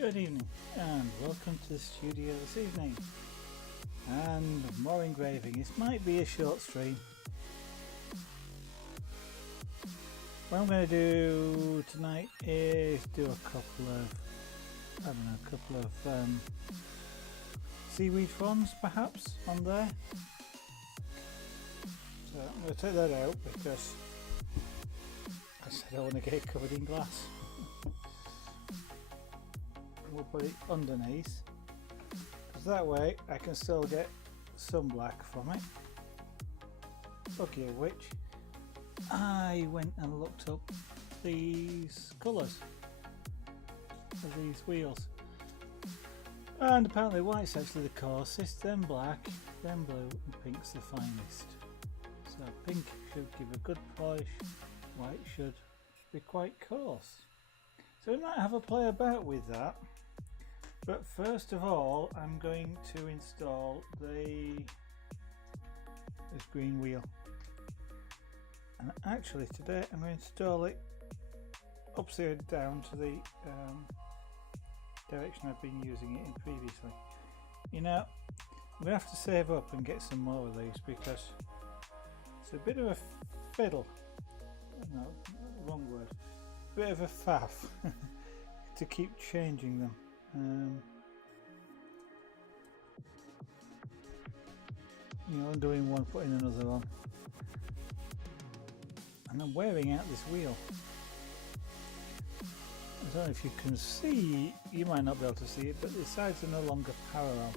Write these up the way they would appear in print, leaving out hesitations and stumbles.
Good evening and welcome to the studio this evening and more engraving. This might be a short stream. What I'm going to do tonight is do a couple of seaweed fronds perhaps on there. So I'm going to take that out because I said I want to get it covered in glass. We'll put it underneath because that way I can still get some black from it. Lucky of which I went and looked up these colours of these wheels, and apparently white's actually the coarsest, then black, then blue, and pink's the finest. So pink should give a good polish, white should be quite coarse. So we might have a play about with that. But first of all, I'm going to install this green wheel. And actually today I'm going to install it upside down to the direction I've been using it in previously. You know, I'm going to have to save up and get some more of these because it's a bit of a fiddle. No, wrong word. A bit of a faff to keep changing them. You know, undoing one, putting another on, and I'm wearing out this wheel. I don't know if you can see, you might not be able to see it, but the sides are no longer parallel.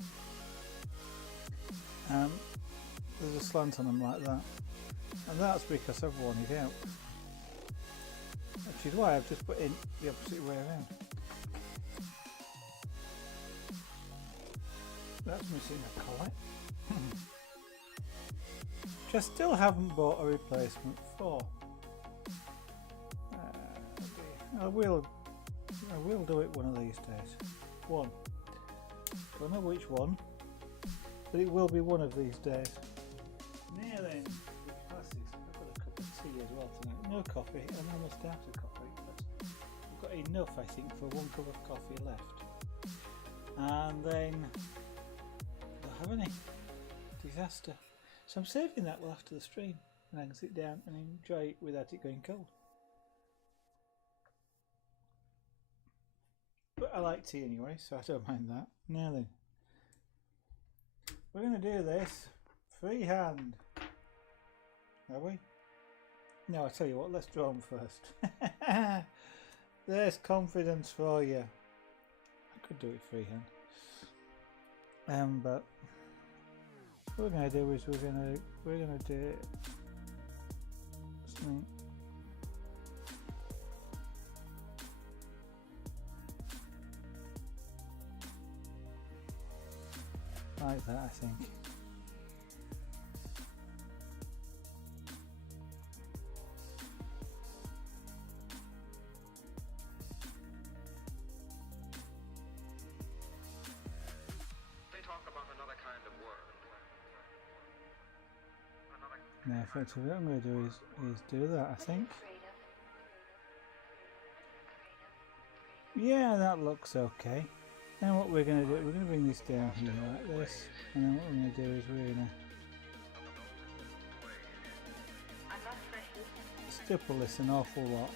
There's a slant on them like that, and that's because I've worn it out, which is why I've just put in the opposite way around. That's missing a collet, which I still haven't bought a replacement for. I will do it one of these days. Don't know which one, but it will be one of these days. Now then, the classes. I've got a cup of tea as well tonight. No coffee, I'm almost out of coffee, but I've got enough I think for one cup of coffee left. And then have any disaster, so I'm saving that well after the stream and I can sit down and enjoy it without it going cold. But I like tea anyway, so I don't mind that. Now then, we're going to do this freehand, are we? No, I tell you what, let's draw them first. There's confidence for you. I could do it freehand. But what we're going to do is we're going to do something like that, I think. Now effectively what I'm going to do is do that, I think. Yeah, that looks okay. Now what we're going to do, we're going to bring this down here like this, and then what we're going to do is we're going to stipple this an awful lot,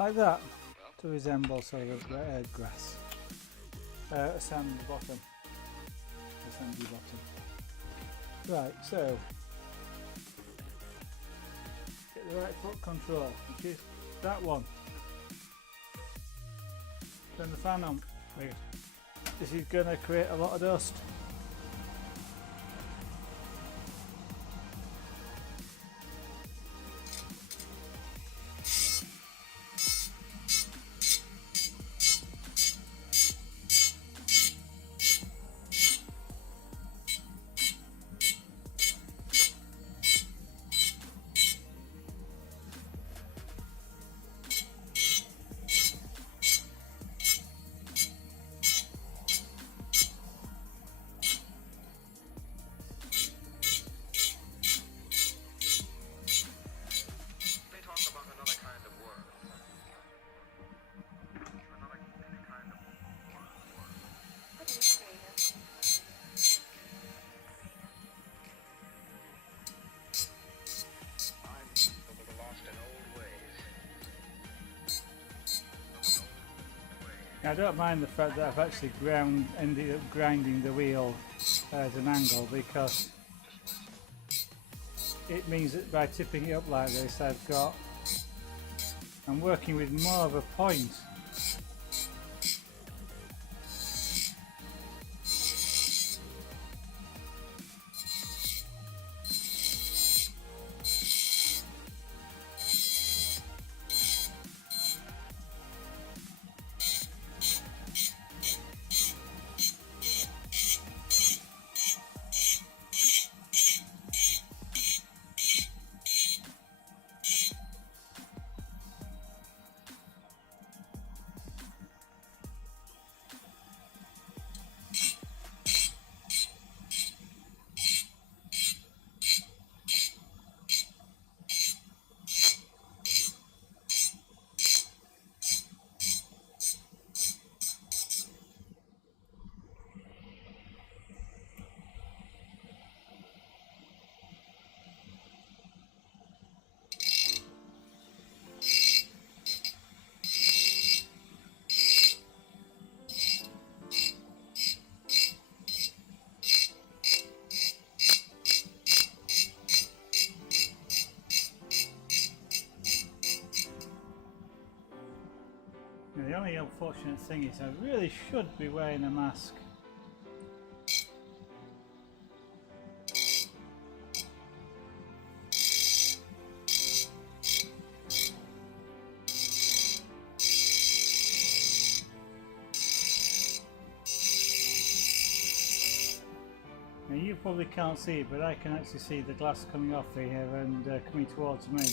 like that, to resemble sort of a grass, a sand bottom, a sandy bottom. Right, so get the right foot control, which is that one. Turn the fan on. This is going to create a lot of dust. I don't mind the fact that I've actually ended up grinding the wheel at an angle, because it means that by tipping it up like this, I'm working with more of a point. Now, the only unfortunate thing is I really should be wearing a mask. Now, you probably can't see it, but I can actually see the glass coming off here and coming towards me.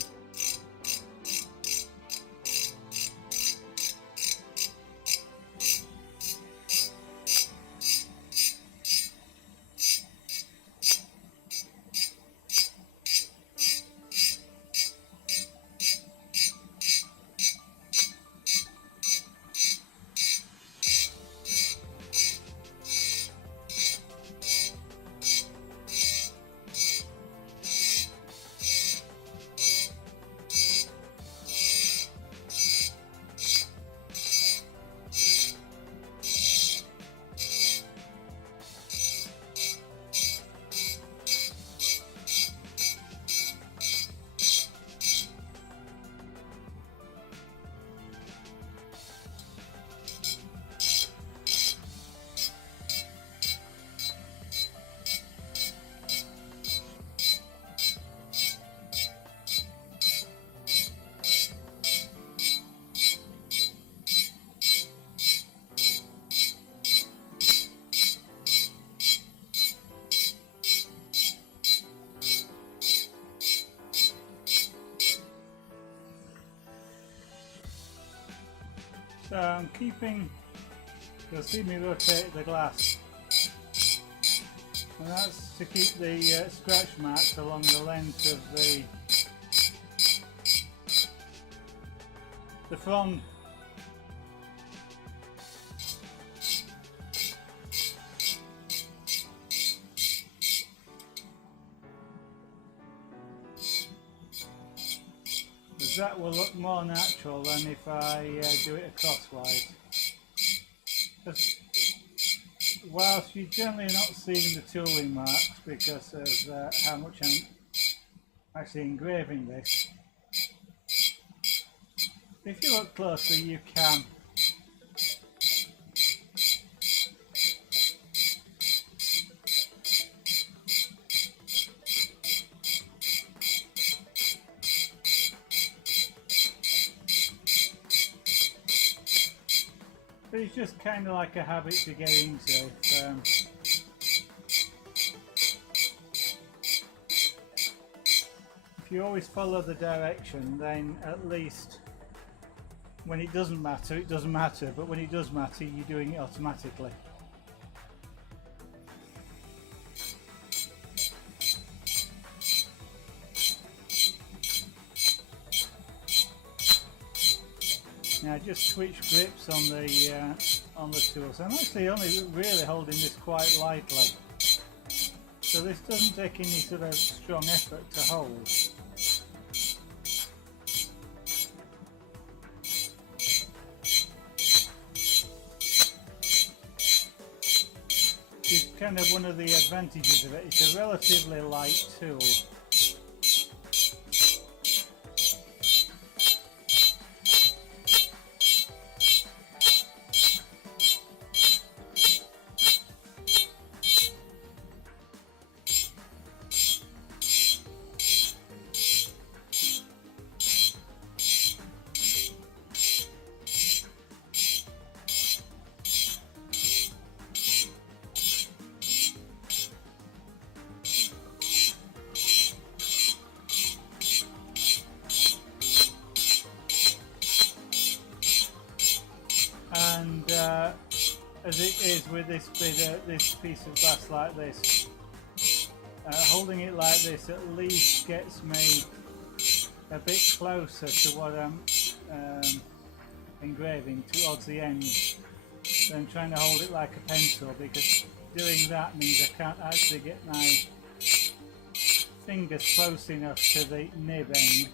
So I'm keeping, you'll see me rotate the glass, and that's to keep the scratch marks along the length of the front. That will look more natural than if I do it crosswise. Because whilst you're generally not seeing the tooling marks because of how much I'm actually engraving this, if you look closely you can. But it's just kind of like a habit to get into. If you always follow the direction, then at least when it doesn't matter, it doesn't matter. But when it does matter, you're doing it automatically. Now just switch grips on the tool. So I'm actually only really holding this quite lightly. So this doesn't take any sort of strong effort to hold. kind of one of the advantages of it. It's a relatively light tool. And as it is with this piece of glass like this, holding it like this at least gets me a bit closer to what I'm engraving towards the end than trying to hold it like a pencil, because doing that means I can't actually get my fingers close enough to the nib end.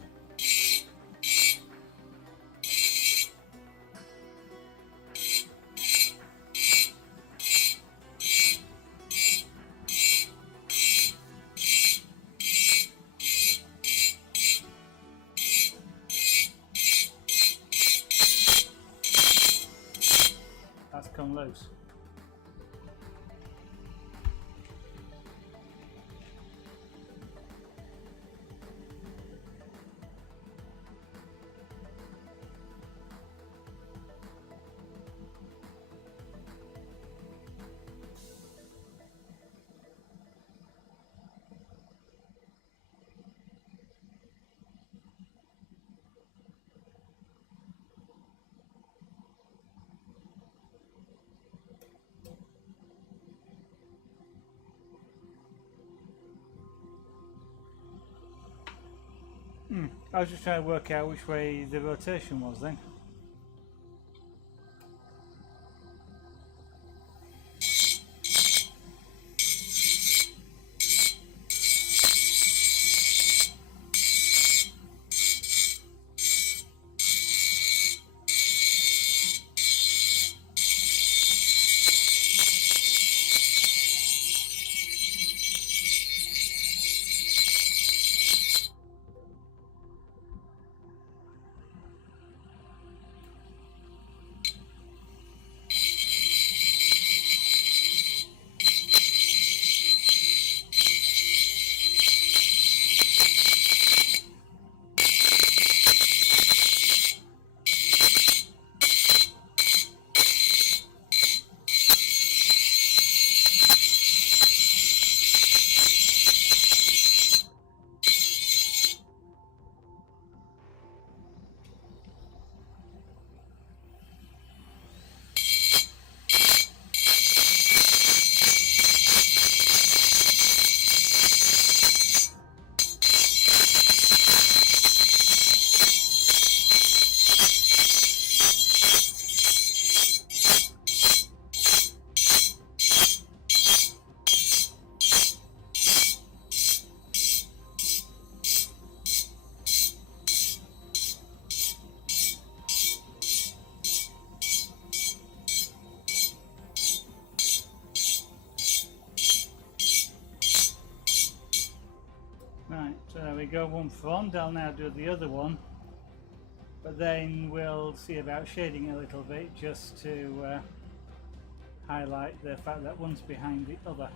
That's come loose. I was just trying to work out which way the rotation was then. Right, so there we go, one front. I'll now do the other one, but then we'll see about shading a little bit just to highlight the fact that one's behind the other.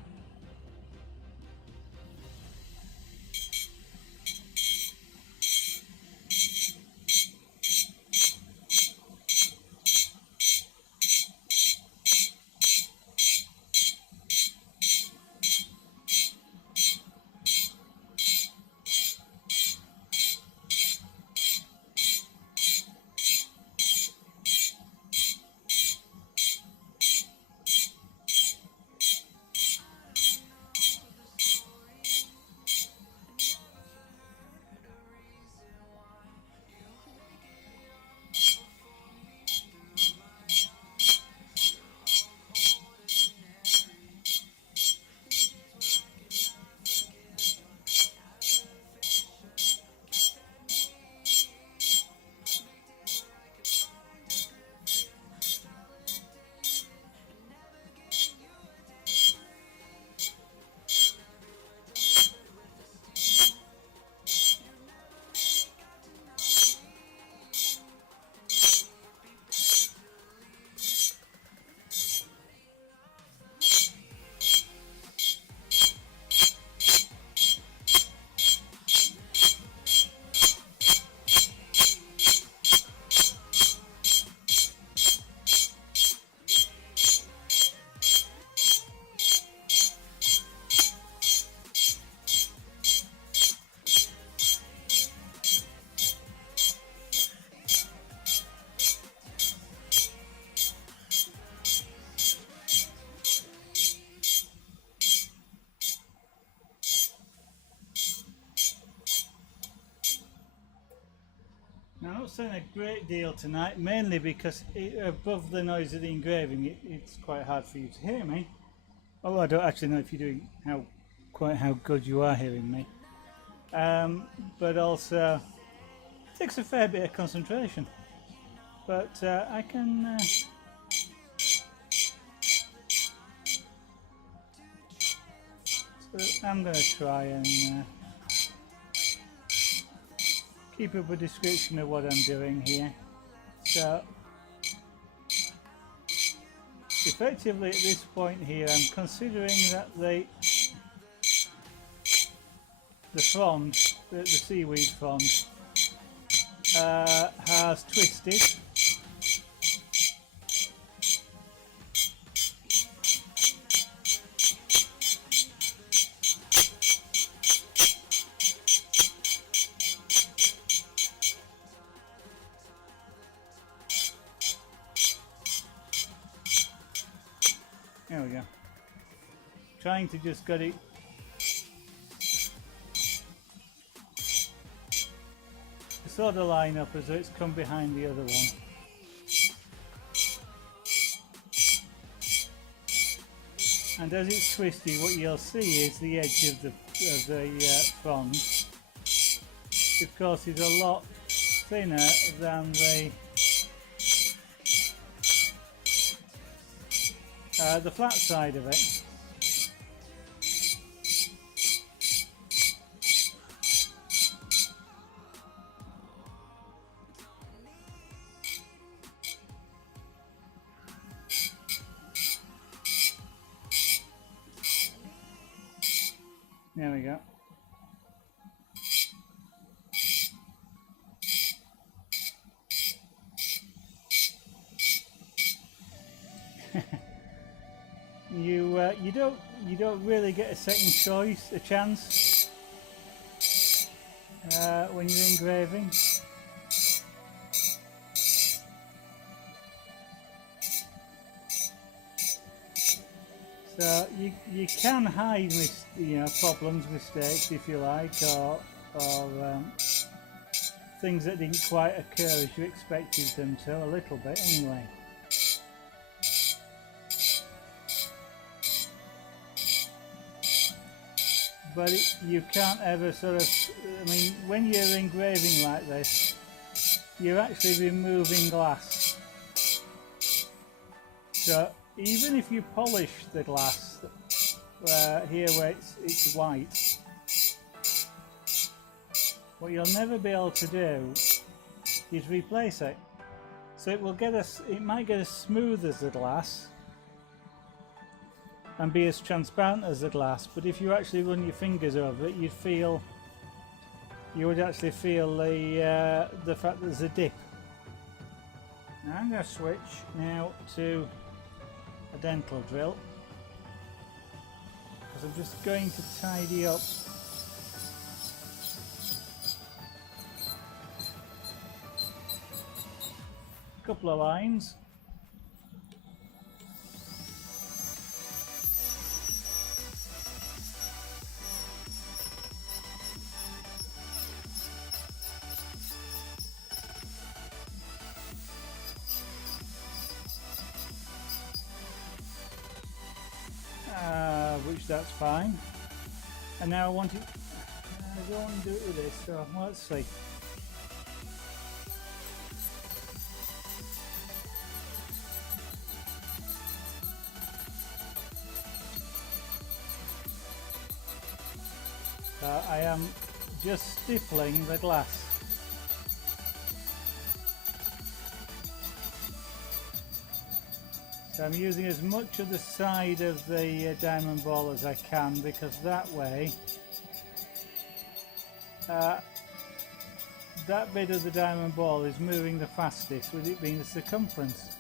saying a great deal tonight, mainly because above the noise of the engraving, it's quite hard for you to hear me. Although I don't actually know if you're doing quite how good you are hearing me. But also it takes a fair bit of concentration. But I can. So I'm going to try and keep up a description of what I'm doing here. So effectively at this point here I'm considering that the frond, the seaweed frond, has twisted. There we go. Trying to just get it to sort of line up as though it's come behind the other one. And as it's twisted, what you'll see is the edge of the frond. Of course, is a lot thinner than the flat side of it. There we go. You don't really get a second chance when you're engraving. So you can hide problems, mistakes if you like, or things that didn't quite occur as you expected them to, a little bit anyway. But you can't ever when you're engraving like this, you're actually removing glass. So even if you polish the glass here where it's white, what you'll never be able to do is replace it. So it might get as smooth as the glass and be as transparent as the glass, but if you actually run your fingers over it, you would actually feel the fact that there's a dip. Now I'm going to switch now to a dental drill, because I'm just going to tidy up a couple of lines. Which that's fine. And now I don't want to do it with this, so let's see. I am just stippling the glass. So I'm using as much of the side of the diamond ball as I can, because that way that bit of the diamond ball is moving the fastest, with it being the circumference,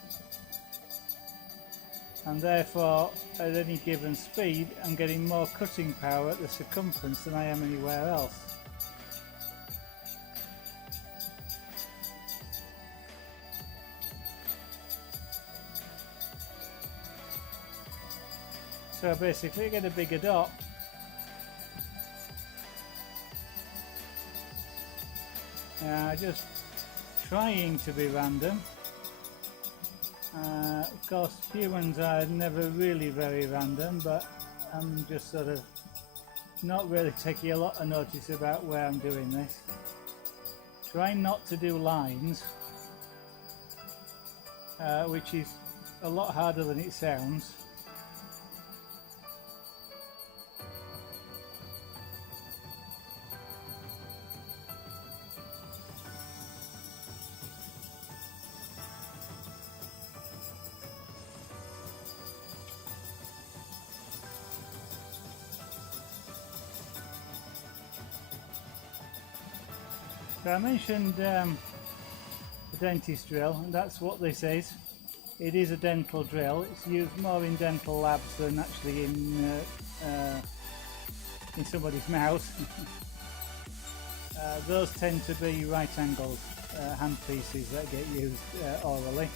and therefore at any given speed I'm getting more cutting power at the circumference than I am anywhere else. So basically I get a bigger dot. I just trying to be random. Of course, humans are never really very random, but I'm just sort of not really taking a lot of notice about where I'm doing this. Trying not to do lines, which is a lot harder than it sounds. So I mentioned the dentist drill, and that's what this is. It is a dental drill. It's used more in dental labs than actually in somebody's mouth. Those tend to be right-angled handpieces that get used orally.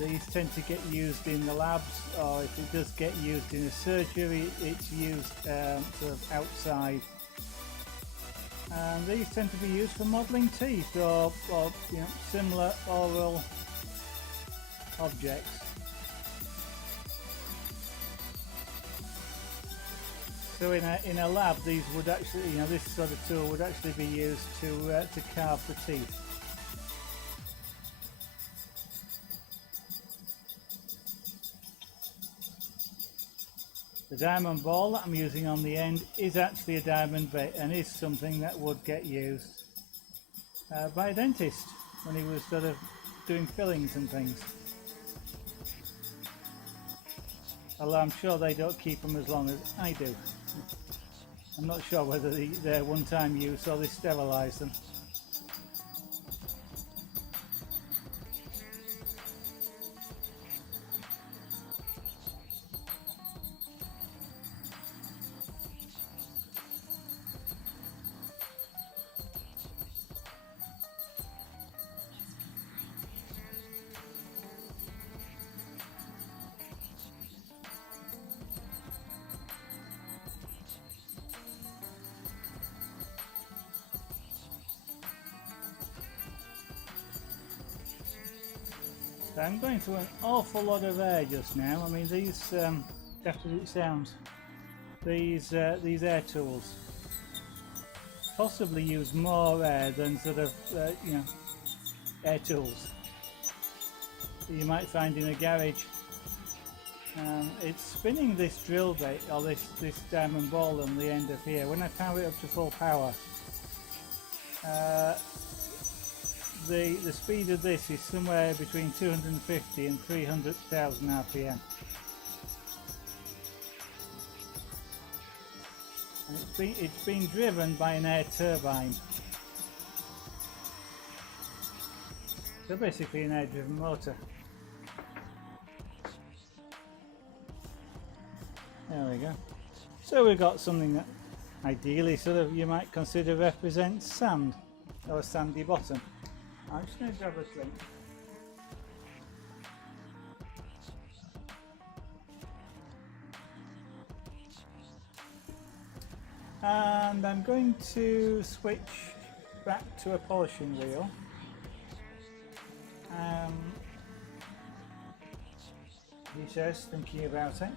These tend to get used in the labs, or if it does get used in a surgery, it's used sort of outside. And these tend to be used for modelling teeth or you know, similar oral objects. So in a lab, these would actually, you know, this sort of tool would actually be used to carve the teeth. The diamond ball that I'm using on the end is actually a diamond bit and is something that would get used by a dentist when he was sort of doing fillings and things. Although I'm sure they don't keep them as long as I do. I'm not sure whether they're one-time use or they sterilise them. So I'm going through an awful lot of air just now. I mean, these, after it sounds, these air tools possibly use more air than sort of, you know, air tools that you might find in a garage. It's spinning this drill bit, or this diamond ball on the end of here. When I power it up to full power, the speed of this is somewhere between 250 and 300,000 RPM. And it's been driven by an air turbine. So basically an air driven motor. There we go. So we've got something that ideally sort of you might consider represents sand, or a sandy bottom. I'm just going to grab a drink. And I'm going to switch back to a polishing wheel. He says, thinking about it.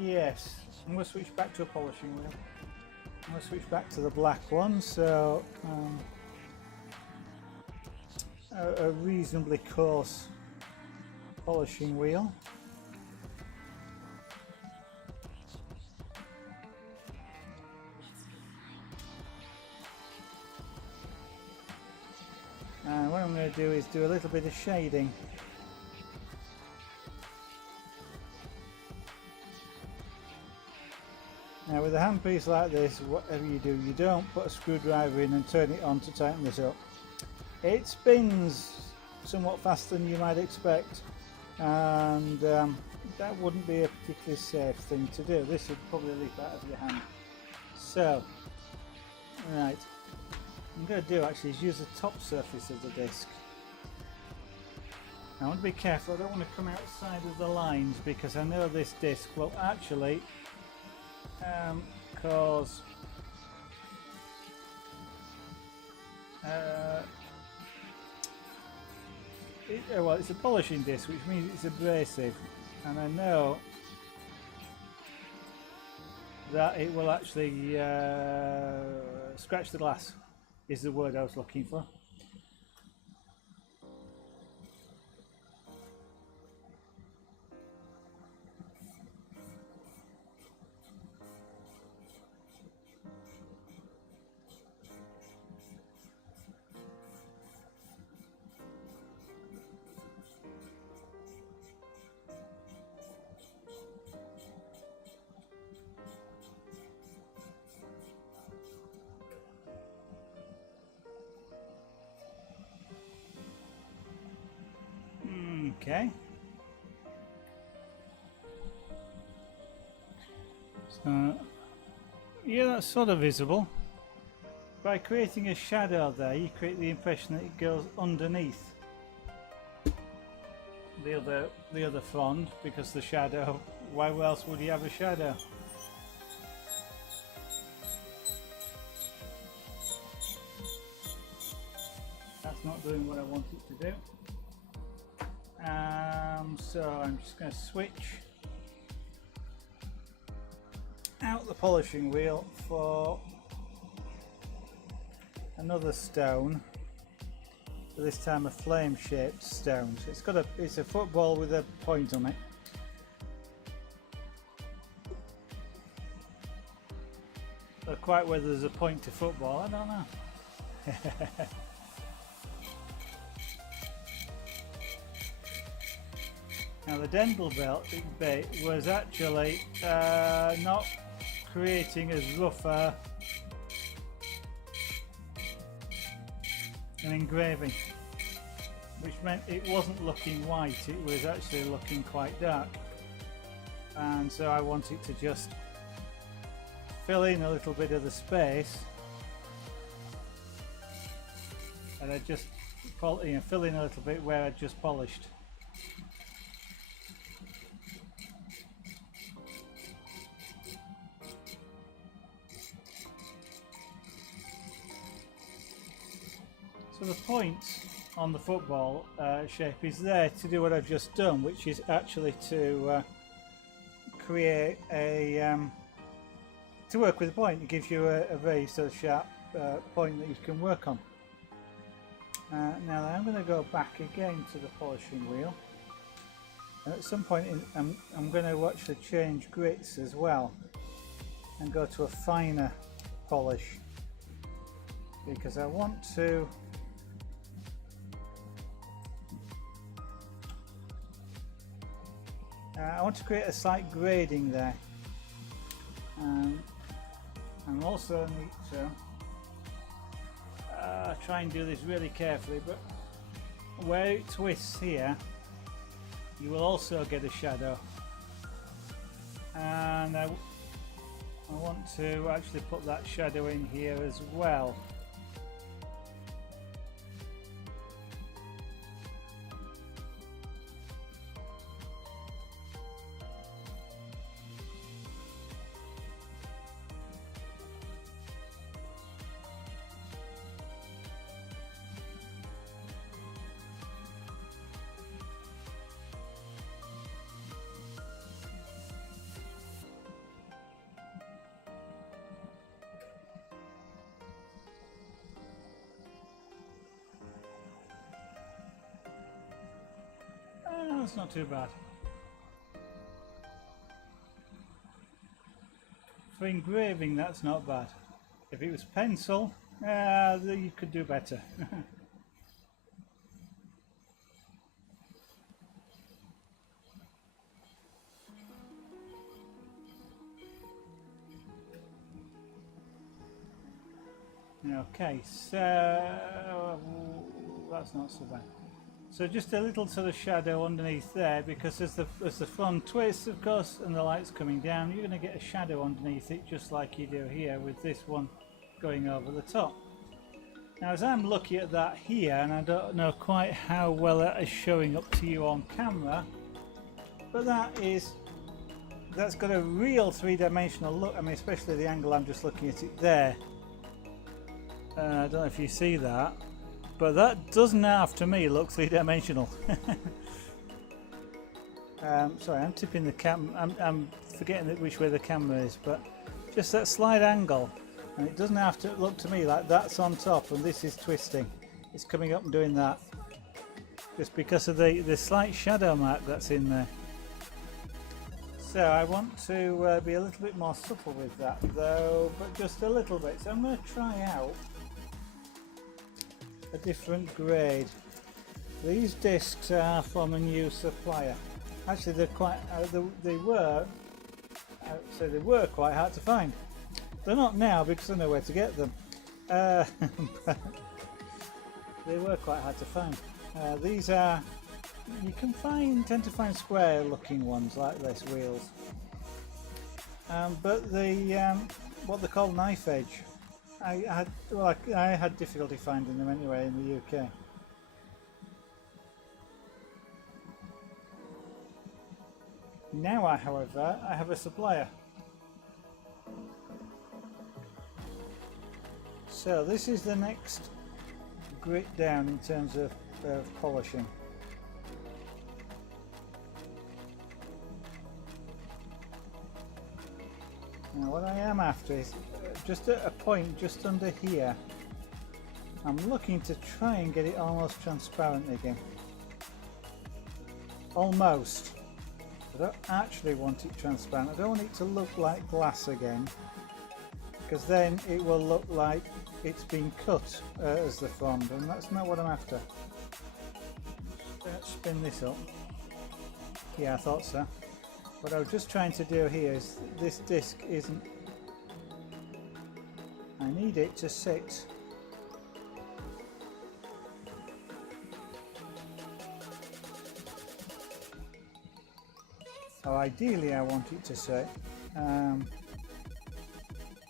Yes, I'm going to switch back to a polishing wheel. I'm going to switch back to the black one, so a reasonably coarse polishing wheel. And what I'm going to do is do a little bit of shading. Now with a handpiece like this, whatever you do, you don't put a screwdriver in and turn it on to tighten this up. It spins somewhat faster than you might expect, and that wouldn't be a particularly safe thing to do. This would probably leak out of your hand. So, right, what I'm going to do actually is use the top surface of the disc. Now I want to be careful, I don't want to come outside of the lines, because I know this disc will actually cause well, it's a polishing disc, which means it's abrasive, and I know that it will actually scratch the glass, is the word I was looking for. Okay. So, yeah, that's sort of visible. By creating a shadow there, you create the impression that it goes underneath the other frond, because the shadow, why else would you have a shadow? That's not doing what I want it to do. So I'm just going to switch out the polishing wheel for another stone, but this time a flame-shaped stone. So it's a football with a point on it. But quite whether there's a point to football, I don't know. Now the dental bait was actually not creating as rough an engraving, which meant it wasn't looking white, it was actually looking quite dark, and so I wanted to just fill in a little bit of the space, and I just fill in a little bit where I just polished. So the point on the football shape is there to do what I've just done, which is actually to create a to work with a point. It gives you a very sort of sharp point that you can work on. Now I'm going to go back again to the polishing wheel, and at some point I'm going to actually change grits as well and go to a finer polish, because I want to create a slight grading there. And also need to try and do this really carefully, but where it twists here, you will also get a shadow. And I want to actually put that shadow in here as well. That's not too bad. For engraving, that's not bad. If it was pencil, you could do better. Okay, so that's not so bad. So just a little sort of shadow underneath there, because as the front twists, of course, and the light's coming down, you're going to get a shadow underneath it, just like you do here with this one going over the top. Now, as I'm looking at that here, and I don't know quite how well that is showing up to you on camera, but that's got a real three-dimensional look. I mean, especially the angle I'm just looking at it there. I don't know if you see that, but that doesn't half to me look three-dimensional. Sorry, I'm tipping the I'm forgetting which way the camera is, but just that slight angle, and it doesn't have to look to me like that's on top and this is twisting. It's coming up and doing that just because of the slight shadow mark that's in there. So I want to be a little bit more supple with that though, but just a little bit. So I'm going to try out a different grade. These discs are from a new supplier. Actually, they're quite. They were quite hard to find. They're not now because I know where to get them. But they were quite hard to find. These are. You can tend to find square-looking ones like this, wheels. But the what they call knife edge. I had difficulty finding them anyway in the UK. Now, however, I have a supplier. So this is the next grit down in terms of polishing. Now what I am after is just at a point just under here. I'm looking to try and get it almost transparent again. Almost. I don't actually want it transparent. I don't want it to look like glass again, because then it will look like it's been cut as the frond, and that's not what I'm after. Let's spin this up. Yeah, I thought so. What I was just trying to do here is this disc isn't. I need it to sit. So ideally I want it to sit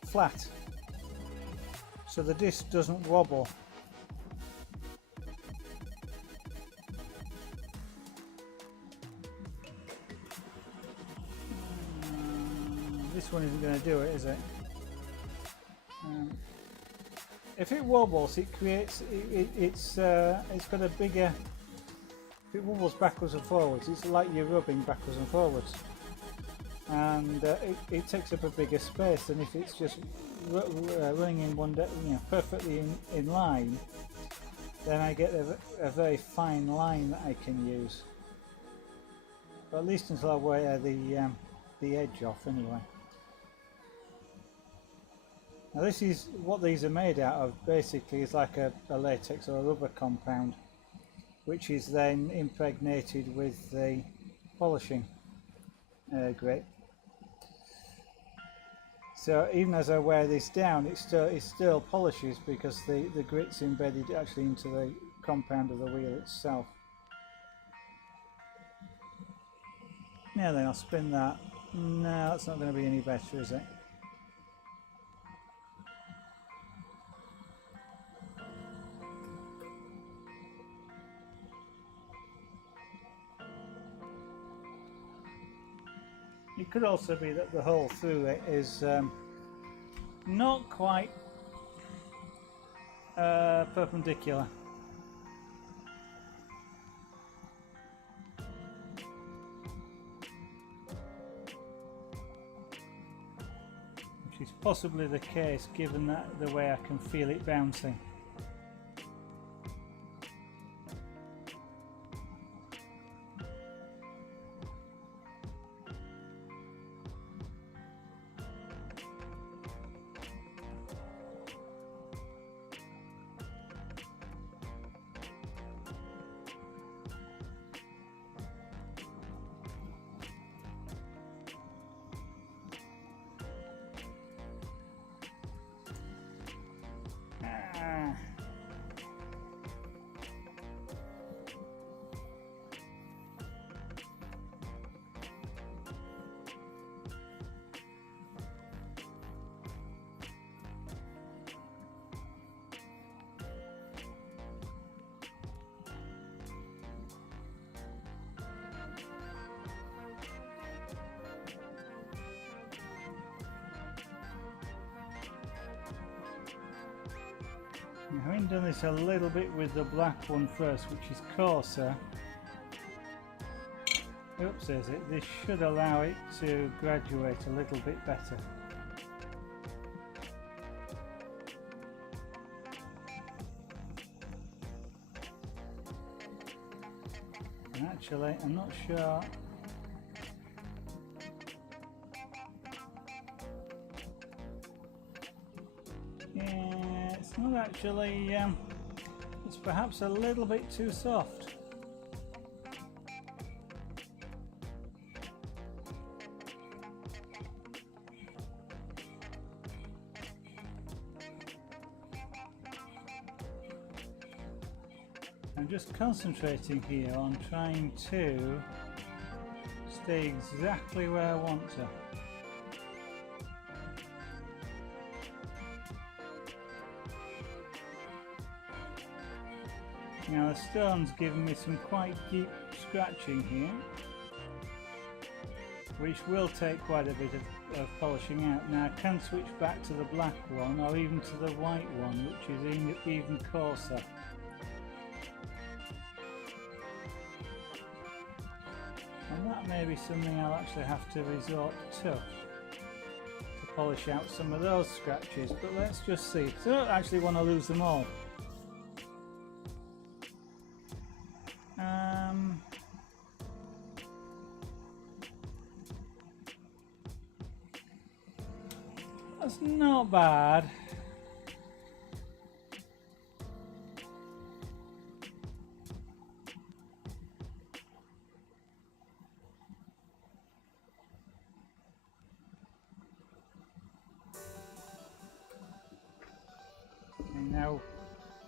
flat, so the disc doesn't wobble. This one isn't going to do it, is it? If it wobbles, it creates. It's got a bigger. If it wobbles backwards and forwards, it's like you're rubbing backwards and forwards, and it takes up a bigger space than if it's just running in one, perfectly in line. Then I get a very fine line that I can use. But at least until I wear the edge off, anyway. Now this is what these are made out of. Basically, it's like a latex or a rubber compound, which is then impregnated with the polishing grit. So even as I wear this down, it still polishes because the grit's embedded actually into the compound of the wheel itself. Now then, I'll spin that. No, that's not going to be any better, is it? It could also be that the hole through it is not quite perpendicular. Which is possibly the case given that the way I can feel it bouncing. Having done this a little bit with the black one first, which is coarser, oops, there's it. This should allow it to graduate a little bit better. And actually, I'm not sure. Yeah, it's not actually, it's perhaps a little bit too soft. I'm just concentrating here on trying to stay exactly where I want to. Now the stone's giving me some quite deep scratching here, which will take quite a bit of polishing out. Now I can switch back to the black one or even to the white one, which is even coarser. And that may be something I'll actually have to resort to polish out some of those scratches, but let's just see. So I don't actually want to lose them all. That's not bad. And now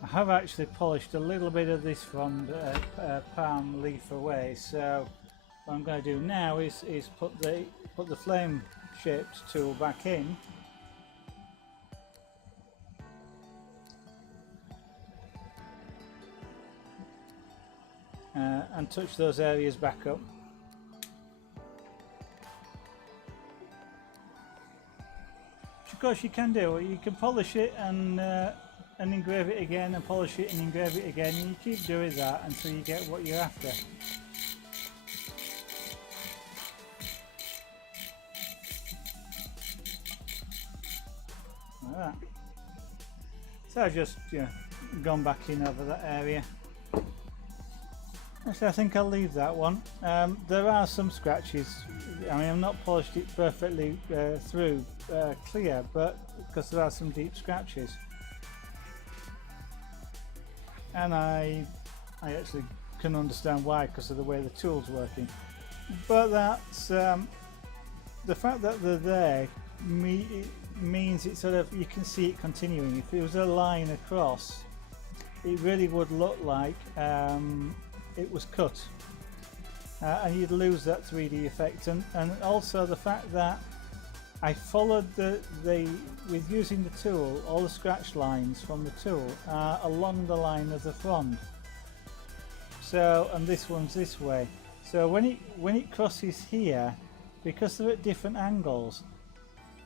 I have actually polished a little bit of this from palm leaf away, so what I'm going to do now is put the flame shaped tool back in. And touch those areas back up. Which of course you can do. You can polish it and engrave it again, and polish it and engrave it again, and you keep doing that until you get what you're after. Like that. So I've just gone back in over that area. Actually, I think I'll leave that one. There are some scratches. I mean, I've not polished it perfectly through clear, but because there are some deep scratches, and I actually can understand why, because of the way the tool's working. But that's the fact that they're there means it sort of, you can see it continuing. If it was a line across, it really would look like it was cut, and you'd lose that 3D effect. And also the fact that I followed with using the tool, all the scratch lines from the tool are along the line of the frond. So, and this one's this way. So when it crosses here, because they're at different angles,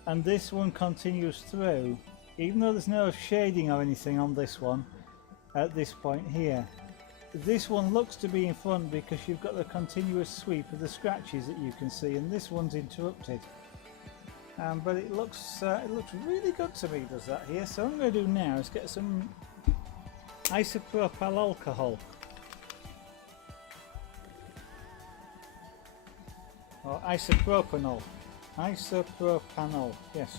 and this one continues through, even though there's no shading or anything on this one at this point here, this one looks to be in front because you've got the continuous sweep of the scratches that you can see, and this one's interrupted. But it looks really good to me, does that here. So what I'm going to do now is get some isopropyl alcohol, or isopropanol. Isopropanol, yes.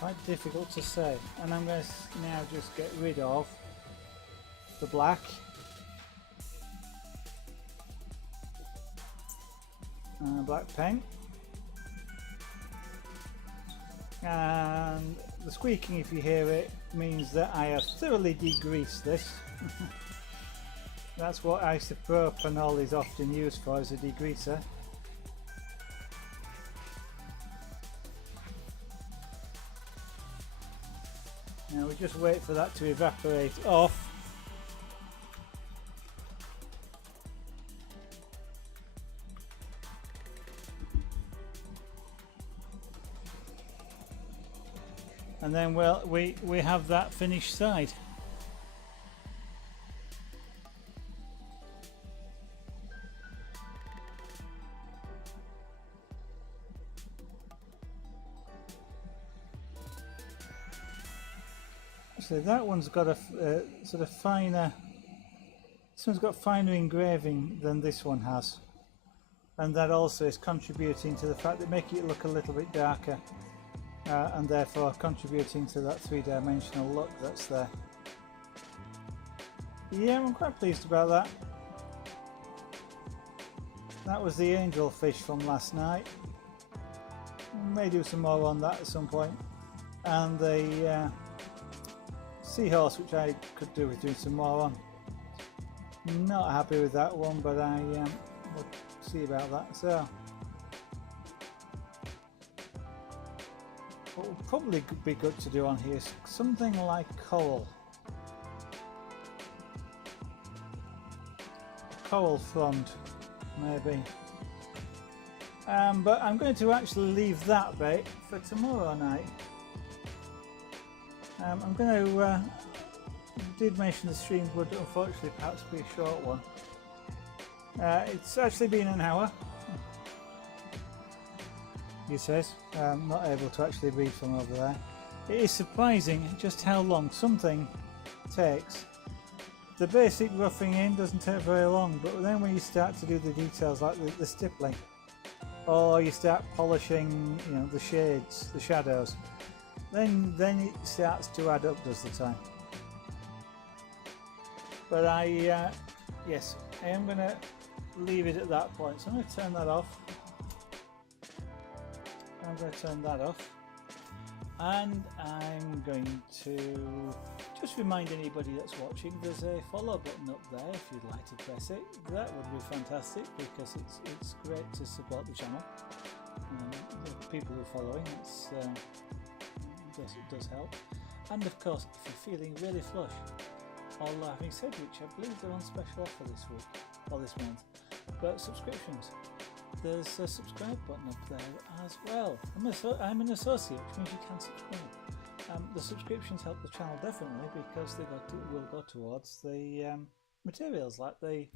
Quite difficult to say. And I'm going to now just get rid of the black, black paint, and the squeaking, if you hear it, means that I have thoroughly degreased this. That's what isopropanol is often used for, as a degreaser. Now we just wait for that to evaporate off. and then we have that finished side. So that one's got a sort of finer. This one's got finer engraving than this one has, and that also is contributing to the fact that making it look a little bit darker, and therefore contributing to that three-dimensional look that's there. Yeah, I'm quite pleased about that. That was the angelfish from last night. May do some more on that at some point, and the seahorse, which I could do with doing some more on. Not happy with that one, but I will see about that. So what would probably be good to do on here is something like coral front, maybe. But I'm going to actually leave that bit for tomorrow night. I'm going to did mention the stream would unfortunately perhaps be a short one. It's actually been an hour, he says. I'm not able to actually read from over there. It is surprising just how long something takes. The basic roughing in doesn't take very long, but then when you start to do the details like the stippling, or you start polishing, you know, the shades, the shadows, then it starts to add up, does the time. But yes, I am going to leave it at that point. So I'm going to turn that off. I'm going to turn that off. And I'm going to just remind anybody that's watching, there's a follow button up there if you'd like to press it. That would be fantastic because it's great to support the channel. The people who are following, it does help. And of course, if you're feeling really flush, or having said which, I believe they're on special offer this week or this month. But subscriptions, there's a subscribe button up there as well. I'm an associate, which means you can subscribe. The subscriptions help the channel definitely because they will go towards the materials, like the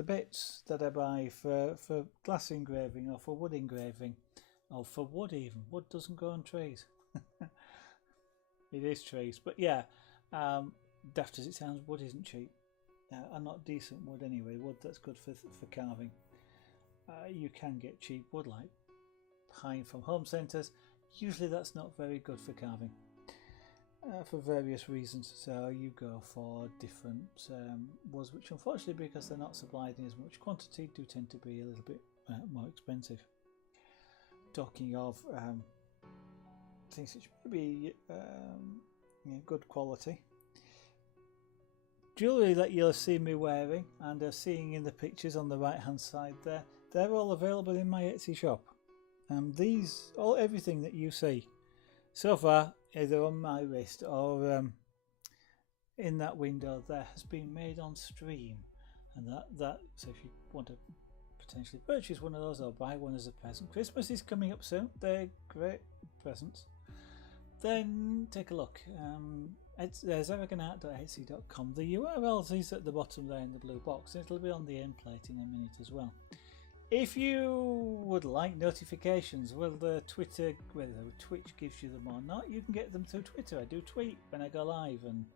bits that I buy for glass engraving or for wood engraving, or for wood even. Wood doesn't go on trees. It is trees, but yeah. Daft as it sounds, wood isn't cheap, and not decent wood anyway. Wood that's good for carving. You can get cheap wood like pine from home centres. Usually that's not very good for carving for various reasons. So you go for different woods, which unfortunately, because they're not supplied in as much quantity, do tend to be a little bit more expensive. Talking of things which may be good quality. Jewellery that you'll see me wearing and are seeing in the pictures on the right hand side there, they're all available in my Etsy shop. Everything that you see so far, either on my wrist or in that window there, has been made on stream. And so if you want to potentially purchase one of those or buy one as a present, Christmas is coming up soon, they're great presents, then take a look. There's aragonart.etsy.com. The URL is at the bottom there in the blue box. It'll be on the end plate in a minute as well. If you would like notifications, whether Twitch gives you them or not, you can get them through Twitter. I do tweet when I go live, and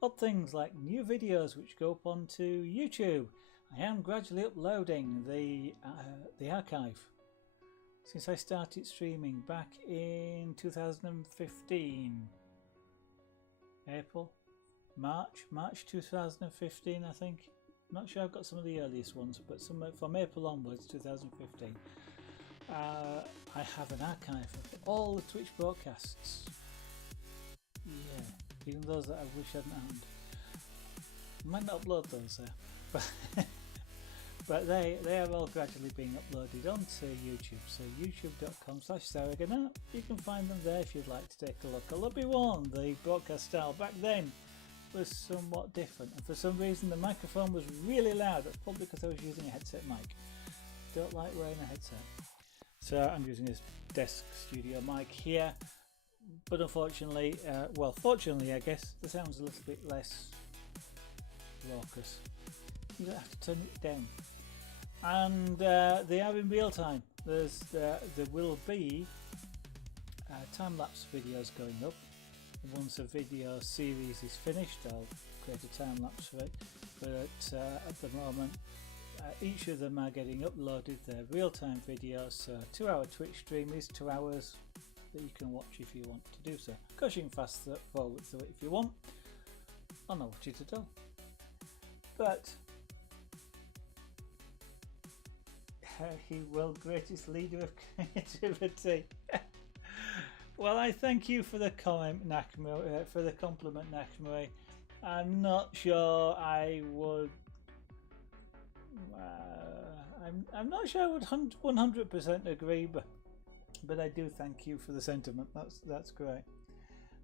odd things like new videos which go up onto YouTube. I am gradually uploading the archive since I started streaming back in 2015. March 2015, I think. I'm not sure I've got some of the earliest ones, but some from April onwards, 2015. I have an archive of all the Twitch broadcasts. Yeah, even those that I wish hadn't happened. I might not upload those there, but they are all gradually being uploaded onto YouTube. So youtube.com/Saragonart. You can find them there if you'd like to take a look. I'll be warned, the broadcast style back then was somewhat different, and for some reason the microphone was really loud. That's probably because I was using a headset mic. Don't like wearing a headset, so I'm using this desk studio mic here. but unfortunately, well, fortunately, I guess the sound's a little bit less raucous. You don't have to turn it down. And they are in real time. There will be time-lapse videos going up. Once a video series is finished, I'll create a time-lapse for it. But at the moment, each of them are getting uploaded. They're real-time videos. So a 2-hour Twitch stream is 2 hours that you can watch if you want to do so. Of course, you can fast forward through it if you want. I'll not watch it at all. But he will, greatest leader of creativity. Well, I thank you for the comment, Nakamura, for the compliment, Nakamura. I'm not sure I would. I'm not sure I would 100% agree, but I do thank you for the sentiment. That's great.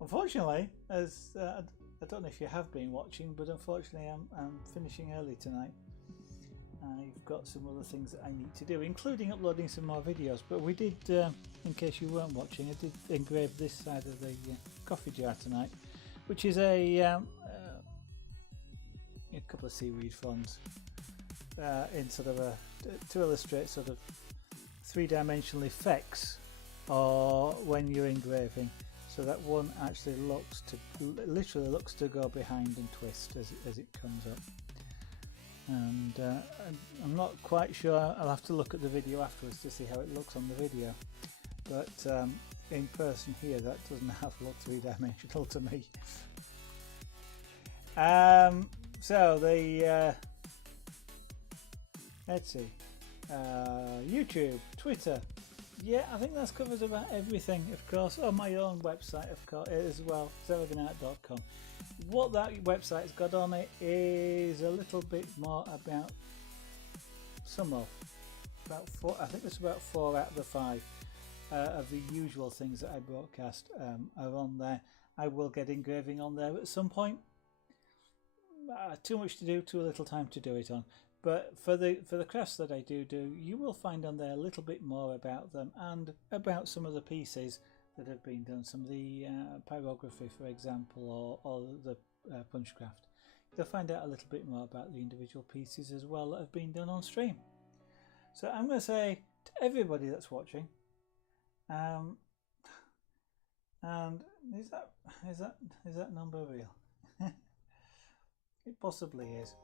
Unfortunately, as I don't know if you have been watching, but unfortunately, I'm finishing early tonight. I've got some other things that I need to do, including uploading some more videos. But we did, in case you weren't watching, I did engrave this side of the coffee jar tonight, which is a couple of seaweed fronds in sort of to illustrate sort of three-dimensional effects, or when you're engraving, so that one actually literally looks to go behind and twist as it comes up. And I'm not quite sure. I'll have to look at the video afterwards to see how it looks on the video, but in person here that doesn't look three-dimensional to me. So the let's see, YouTube, Twitter, yeah, I think that covers about everything. Of course, on my own website, of course, as well, zeragonite.com. What that website's got on it is a little bit more about about 4. I think it's about 4 out of the 5 of the usual things that I broadcast are on there. I will get engraving on there at some point. Too much to do, too little time to do it on. But for the crafts that I do, you will find on there a little bit more about them and about some of the pieces that have been done, some of the pyrography, for example, or the punchcraft. You'll find out a little bit more about the individual pieces as well that have been done on stream. So I'm going to say to everybody that's watching, and is that number real? It possibly is.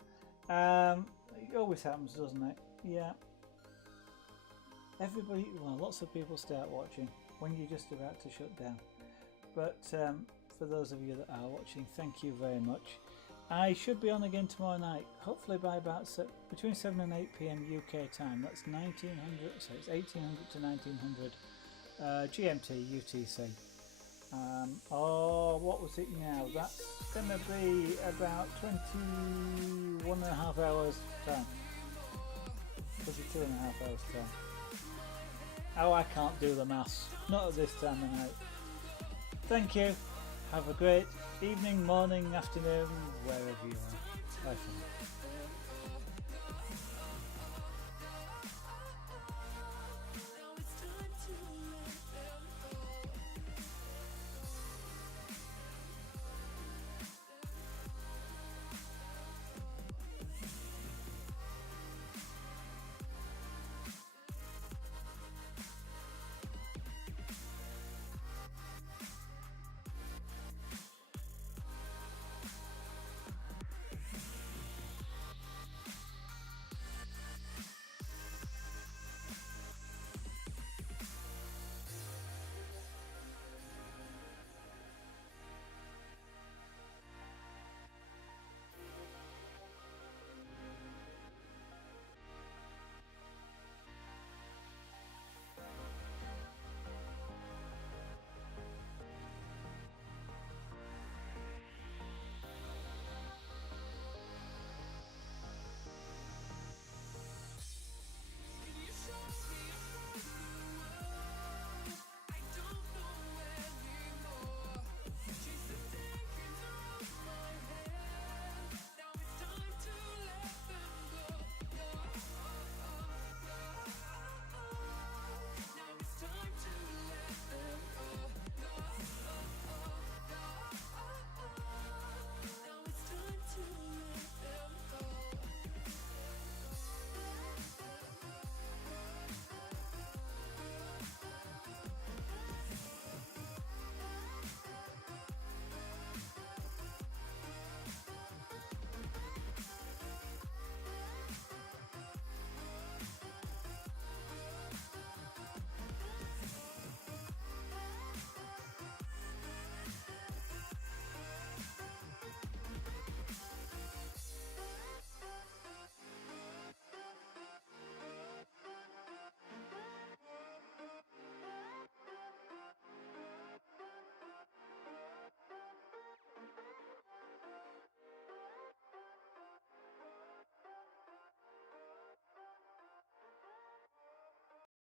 It always happens, doesn't it? Yeah. Everybody, well, lots of people start watching when you're just about to shut down. But for those of you that are watching, thank you very much. I should be on again tomorrow night, hopefully by about between 7 and 8 p.m. UK time. That's 1900, so it's 1800 to 1900 GMT UTC. What was it now? That's going to be about 21.5 hours time. 22.5 hours time. Oh, I can't do the maths. Not at this time of night. Thank you. Have a great evening, morning, afternoon, wherever you are. Bye for now.